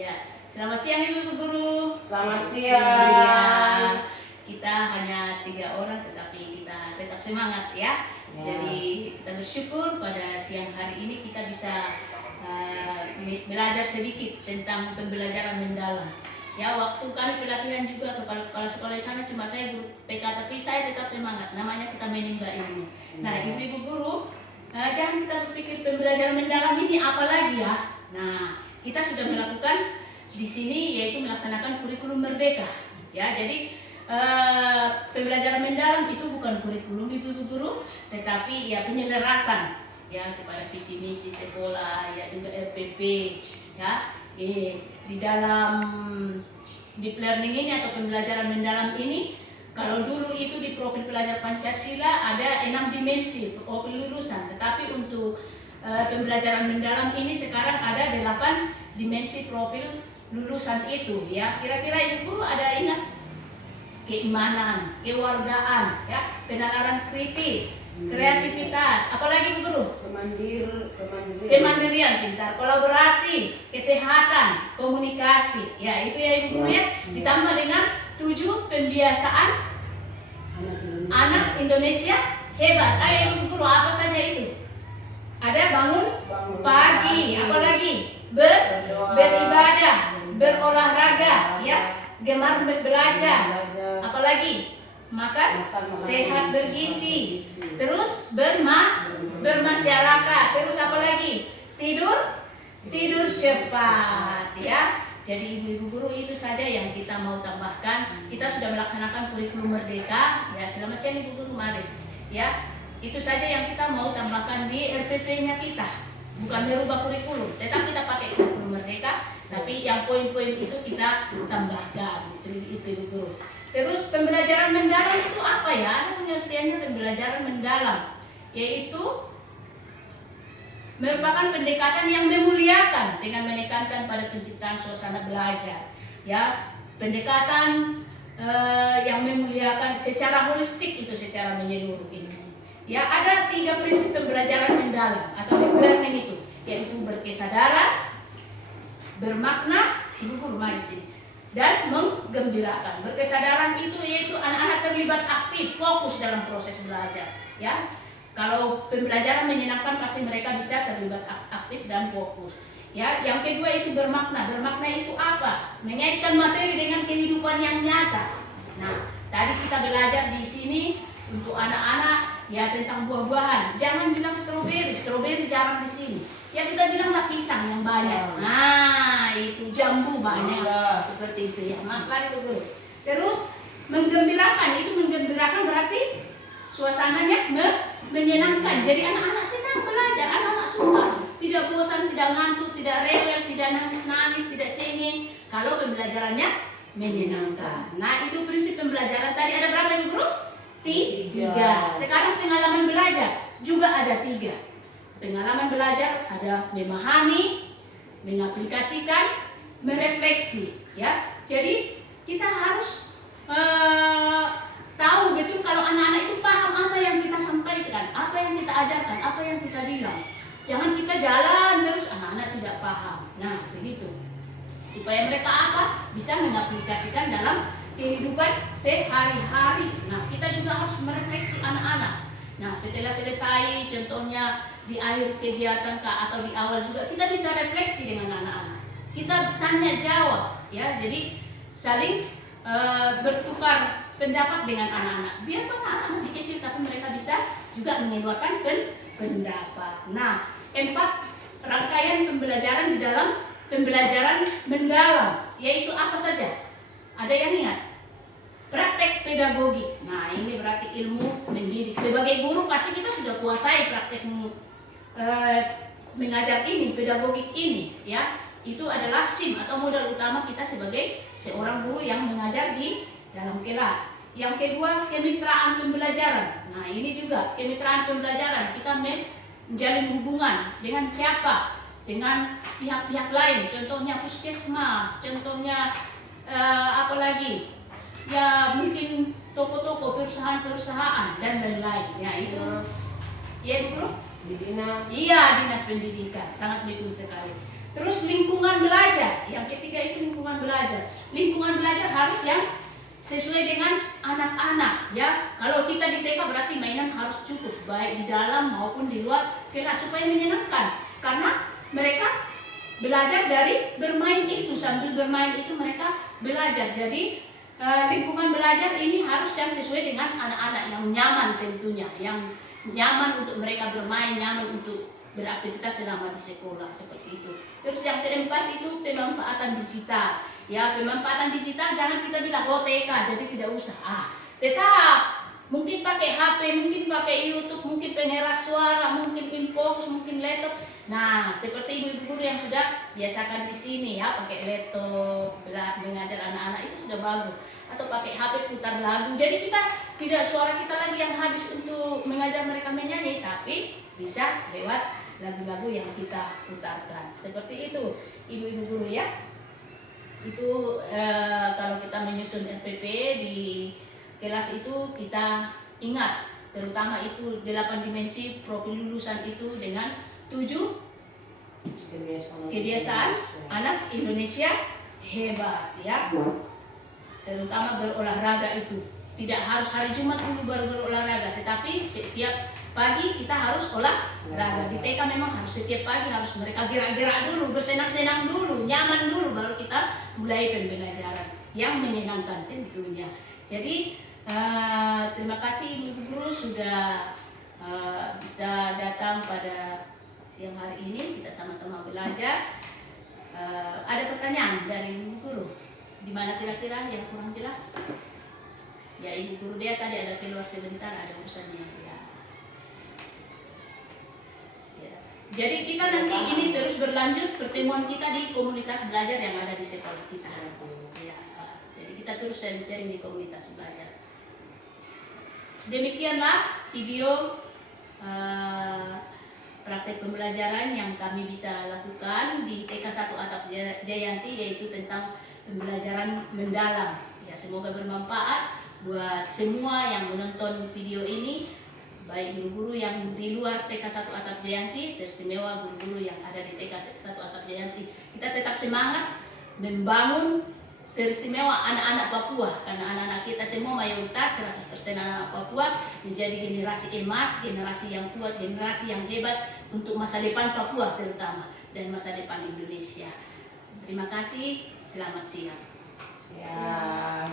Ya, selamat siang Ibu Guru. Selamat Ya, siang. kita hanya 3 orang tetapi kita tetap semangat ya. Ya. Jadi kita bersyukur pada siang hari ini kita bisa belajar sedikit tentang pembelajaran mendalam. Ya, waktu kami pelatihan juga kepala sekolah di sana cuma saya guru TK, tapi saya tetap semangat. Namanya kita menimba ilmu. Nah, Ibu-ibu guru, jangan kita berpikir pembelajaran mendalam ini apa lagi ya. Nah, kita sudah melakukan di sini yaitu melaksanakan kurikulum merdeka. Ya, jadi pembelajaran mendalam itu bukan kurikulum Ibu-ibu guru, tetapi ya penyelarasan ya kepada visi misi sekolah, ya juga RPP ya. Di dalam deep learning ini atau pembelajaran mendalam ini, kalau dulu itu di profil pelajar Pancasila ada 6 dimensi profil lulusan, tetapi untuk pembelajaran mendalam ini sekarang ada 8 dimensi profil lulusan itu ya. Kira-kira Ibu guru ada ingat? Keimanan, kewargaan, ya, penalaran kritis, kreativitas, apalagi Bu Guru? Kemandirian, pintar, kolaborasi, kesehatan, komunikasi. Ya, itu ya Ibu Guru ya. Ditambah dengan 7 pembiasaan anak Indonesia hebat. Ayo Ibu Guru, apa saja itu? Ada bangun pagi, apalagi beribadah, berolahraga, ya, gemar belajar, apalagi makan sehat bergizi, terus bermasyarakat, terus apalagi tidur cepat, ya. Jadi Ibu-ibu guru itu saja yang kita mau tambahkan. Kita sudah melaksanakan kurikulum merdeka, ya. Selamat siang Ibu guru, mari, ya. Itu saja yang kita mau tambahkan di RPP-nya kita. Bukan merubah kurikulum, tetap kita pakai kurikulum merdeka, tapi yang poin-poin itu kita tambahkan. Seperti itu Ibu guru. Terus pembelajaran mendalam itu apa ya? Ada pengertiannya pembelajaran mendalam, yaitu merupakan pendekatan yang memuliakan dengan menekankan pada penciptaan suasana belajar. Ya, pendekatan yang memuliakan secara holistik itu secara menyeluruh ini. Ya, ada 3 prinsip pembelajaran mendalam atau deep learning itu, yaitu berkesadaran, bermakna, Ibu guru mari sini, dan menggembirakan. Berkesadaran itu yaitu anak-anak terlibat aktif, fokus dalam proses belajar. Ya, kalau pembelajaran menyenangkan pasti mereka bisa terlibat aktif dan fokus. Ya, yang kedua itu bermakna. Bermakna itu apa? Mengaitkan materi dengan kehidupan yang nyata. Nah, tadi kita belajar di sini untuk anak-anak ya tentang buah-buahan. Jangan bilang stroberi jarang di sini. Ya kita bilanglah pisang yang banyak. Nah, itu jambu banyak. Seperti itu ya. Maka itu guru. Terus menggembirakan, itu menggembirakan berarti suasananya menyenangkan. Jadi anak-anak senang belajar, anak-anak suka. Tidak bosan, tidak ngantuk, tidak rewel, tidak nangis-nangis, tidak cengeng. Kalau pembelajarannya menyenangkan. Nah, itu prinsip pembelajaran tadi ada berapa Ibu guru? 3. Sekarang pengalaman belajar juga ada 3. Pengalaman belajar ada memahami, mengaplikasikan, merefleksi. Ya, jadi kita harus tahu betul kalau anak-anak itu paham apa yang kita sampaikan, apa yang kita ajarkan, apa yang kita bilang. Jangan kita jalan terus anak-anak tidak paham. Nah, begitu. Supaya mereka apa? Bisa mengaplikasikan dalam kehidupan sehari-hari. Nah, kita juga harus merefleksi anak-anak. Nah, setelah selesai, contohnya di akhir kegiatan atau di awal juga kita bisa refleksi dengan anak-anak. Kita tanya jawab, ya. Jadi saling bertukar pendapat dengan anak-anak. Biarpun anak-anak masih kecil, tapi mereka bisa juga mengeluarkan pendapat. Nah, 4 rangkaian pembelajaran di dalam pembelajaran mendalam, yaitu apa saja? Ada yang ingat? Praktek pedagogi. Nah, ini berarti ilmu mendidik. Sebagai guru pasti kita sudah kuasai praktek mengajar ini, pedagogik ini, ya. Itu adalah SIM atau modal utama kita sebagai seorang guru yang mengajar di dalam kelas. Yang kedua, kemitraan pembelajaran. Nah, ini juga kemitraan pembelajaran. Kita menjalin hubungan dengan siapa? Dengan pihak-pihak lain. Contohnya puskesmas, contohnya apalagi? Ya mungkin toko-toko, perusahaan-perusahaan dan lain-lain. Ya itu, ya guru. Di dinas. Iya, dinas pendidikan, sangat betul sekali. Terus lingkungan belajar, yang ketiga lingkungan belajar harus yang sesuai dengan anak-anak ya. Kalau kita di TK berarti mainan harus cukup baik di dalam maupun di luar kelas supaya menyenangkan, karena mereka belajar dari bermain itu, sambil bermain itu mereka belajar. Jadi lingkungan belajar ini harus yang sesuai dengan anak-anak, yang nyaman tentunya, yang nyaman untuk mereka bermain, nyaman untuk beraktivitas selama di sekolah, seperti itu. Terus yang keempat itu pemanfaatan digital. Ya, pemanfaatan digital jangan kita bilang oh TK jadi tidak usah. Tetap mungkin pakai HP, mungkin pakai YouTube, mungkin pengeras suara, mungkin infocus, mungkin laptop. Nah, seperti ibu-ibu guru yang sudah biasakan di sini ya, pakai laptop mengajar anak-anak itu sudah bagus. Atau pakai HP putar lagu. Jadi kita tidak suara kita lagi yang habis untuk mengajar mereka menyanyi, tapi bisa lewat lagu-lagu yang kita putarkan. Seperti itu ibu-ibu guru ya. Itu kalau kita menyusun LPP di kelas itu kita ingat terutama itu 8 dimensi profil lulusan itu dengan 7 kebiasaan anak Indonesia hebat ya. Terutama berolahraga itu tidak harus hari Jumat dulu baru berolahraga, tetapi setiap pagi kita harus olahraga. Di TK memang harus setiap pagi harus mereka gerak-gerak dulu, bersenang-senang dulu, nyaman dulu, baru kita mulai pembelajaran yang menyenangkan tentunya. Jadi terima kasih ibu guru sudah bisa datang pada siang hari ini, kita sama-sama belajar. Ada pertanyaan dari ibu guru? Di mana kira-kira yang kurang jelas? Ya ibu guru dia tadi ada keluar sebentar, ada urusannya ya. Ya. Jadi kita nanti ini terus berlanjut pertemuan kita di komunitas belajar yang ada di sekolah kita. Ya. Jadi kita terus sharing-sharing di komunitas belajar. Demikianlah video praktek pembelajaran yang kami bisa lakukan di TK 1 Atap Jayanti, yaitu tentang pembelajaran mendalam. Ya, semoga bermanfaat buat semua yang menonton video ini, baik guru-guru yang di luar TK 1 Atap Jayanti, teristimewa guru-guru yang ada di TK 1 Atap Jayanti. Kita tetap semangat membangun teristimewa anak-anak Papua, karena anak-anak kita semua mayoritas 100% anak Papua menjadi generasi emas, generasi yang kuat, generasi yang hebat untuk masa depan Papua terutama dan masa depan Indonesia. Terima kasih, selamat siang. Siang.